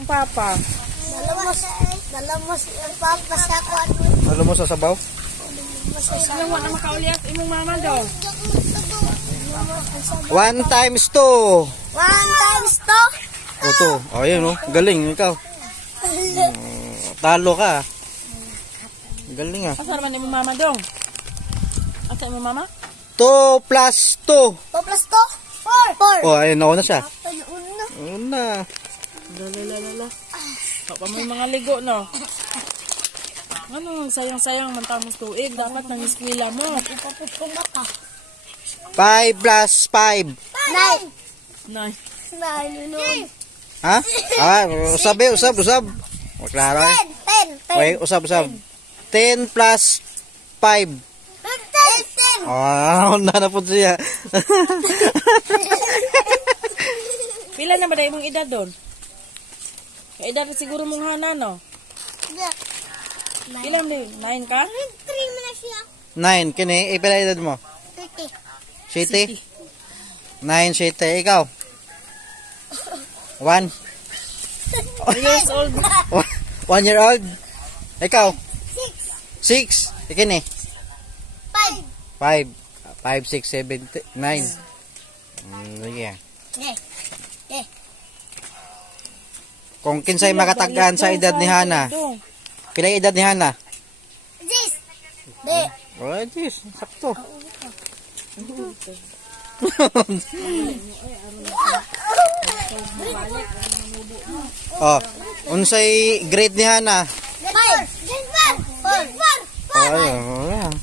Kung papa. Dalamos ang papa sa kuan. Alam mo sa sabaw? Ilang wala makaulias imong mama daw. 1 times 2. 1 times 2. O to. O yun o. Galing ikaw. Talo ka. Galing ah. Asa naman imong mama dong? Asa imong mama? 2 plus 2. 2 plus 2. 4. O ayun na siya. Una. Lalalala. Pa mo mga ligo no. Ano sayang-sayang man tamos tuig dapat nang eskwela mo. Ipapupong ka. 5 plus 5. 9. Nay. 9. Ha? Ah, usab. O klaro eh. 10. Okay, usab. 10 plus 5. 10. Ah, nanapod siya. Pila na ba da imong edad doon? Edad siguro mong hana no. Pila mo 9 ka? 3 mo na siya. 9 kini, pila edad mo? 30. 7. 9 7 ikaw. 1 years old. 1 year old. Ikaw. 6. 6. Ikini. 5. 5 6 7 9. Sige. Kung kinsay makatagkan sa edad ni Hana. Pila edad ni Hana? 10. Oh, 10. Sakto. Oh, unsay grade ni Hana? 5. 4. Oh, ayun.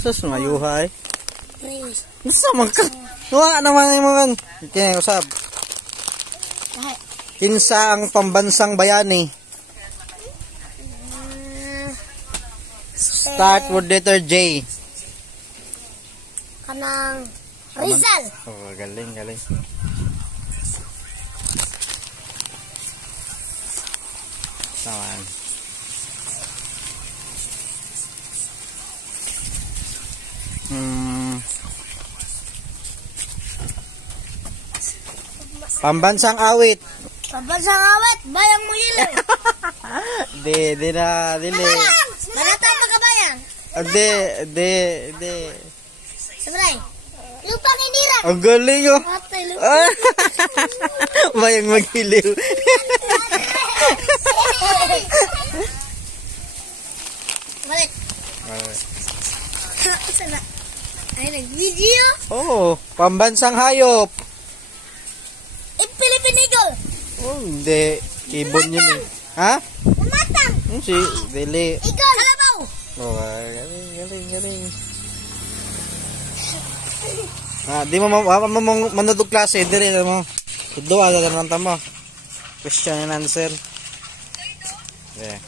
Sus, mayuhay. Nasa ka? Nuha naman yung mga. Okay, usab. Kinsa ang pambansang bayani? Start with letter J. Kanang Rizal. Oh, galing. Saman. Pambansang awit. Pambansang awit, bayang mo ilaw. Di na, dili. Manatang magabayang. Di. Sabray. Lupang inirang. Ang galing oh. Matay lupang. Bayang maghiliw. Balik. Sana. Ay, nag-video. Oh, pambansang hayop. Philippine Eagle. Oh, hindi. Ibon yun eh. Ha? Umatang. Si, dili. Eagle. Kalabaw. Oh, galing. Ah, di mo manudog klase, dili mo. Tudwa sa naman tamo. Question and answer. Yeah.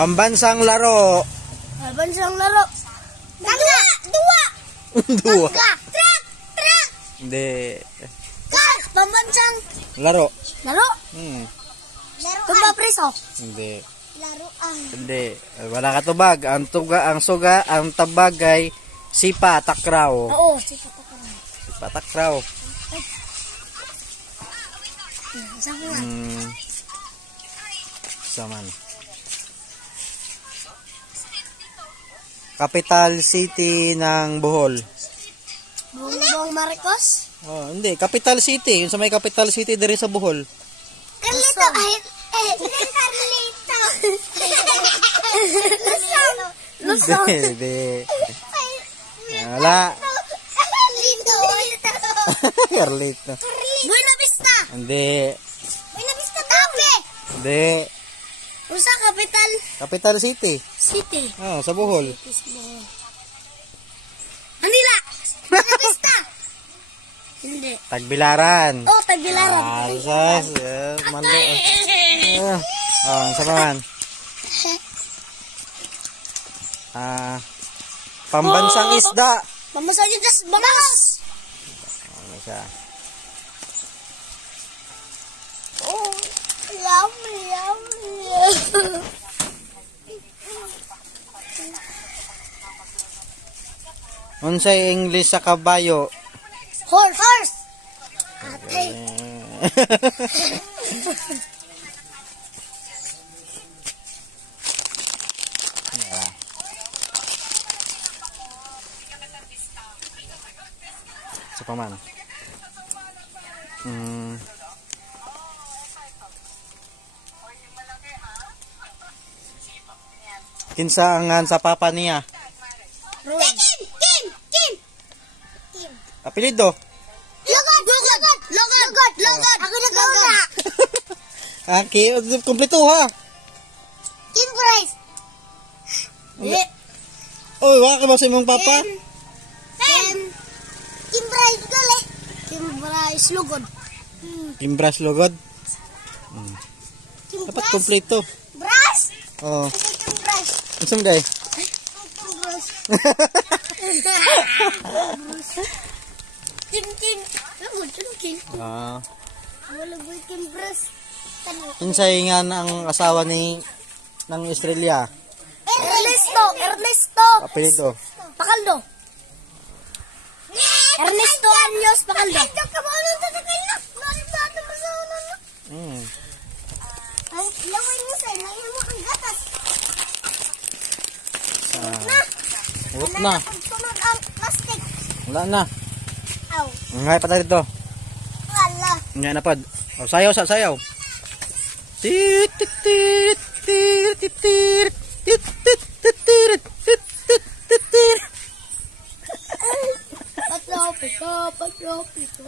Pambansang laro. Pambansang laro. Tangga. Dua. Dua. Trak. Hindi. Pambansang Laro. laro. Tumba preso. Hindi. Laruan. Hindi. Wala ka tubag. Ang tabag ay sipa takraw. Oo, sipa takraw. Sipa takraw. Saman. Capital City ng Bohol. Bong Marcos. Oh, hindi. Capital City. Yung sa may Capital City diri sa Bohol. Carlito. Carlito. Luzon. Hindi. Wala. Carlito. Buena Vista. Hindi. Buena Vista Tape. Hindi. Usa capital Capital City. city. Oh, sa Bohol. Manila. Buena Vista. Hindi. Tagbilaran. Oh, Tagbilaran. Alsas. Malo. Oh, sa naman. Pambansang isda. Pambansang isda. Bangos. Ano siya? Oh, yummy. Unsay English sa kabayo? Horse. Okay. Sa paman. Kinsa angan sa papa niya? Kim! Apelido? Logod! Ako na kauna! Okay, kompleto ha. Kim Bryce! Oy, wala ka ba sa imong papa? Kim Bryce gali! Kim Bryce Logod. Kimbras logod. Kim Dapat kompleto. Bryce! Oo. Kim Bryce! Unsam day? Kim Bryce! Kim! Logod, Kim! Ah, Wala ba Kim Bryce? kinsay nga ang asawa ni ng Estrella? Ernesto! Apelido. Pacaldo! Ernesto Anyos Pacaldo! Ay, laway mo sa'yo, laway mo ang gatas. Uot na. Pagsunod ang plastic. Wala na. Aw, Ngay pa tayo dito. wala. Ngay na pad. Oh, sayaw sa sayaw. Tit tit tit tit tit tit tit tit tit tit tit tit tit. Patro, pito, patro, pito,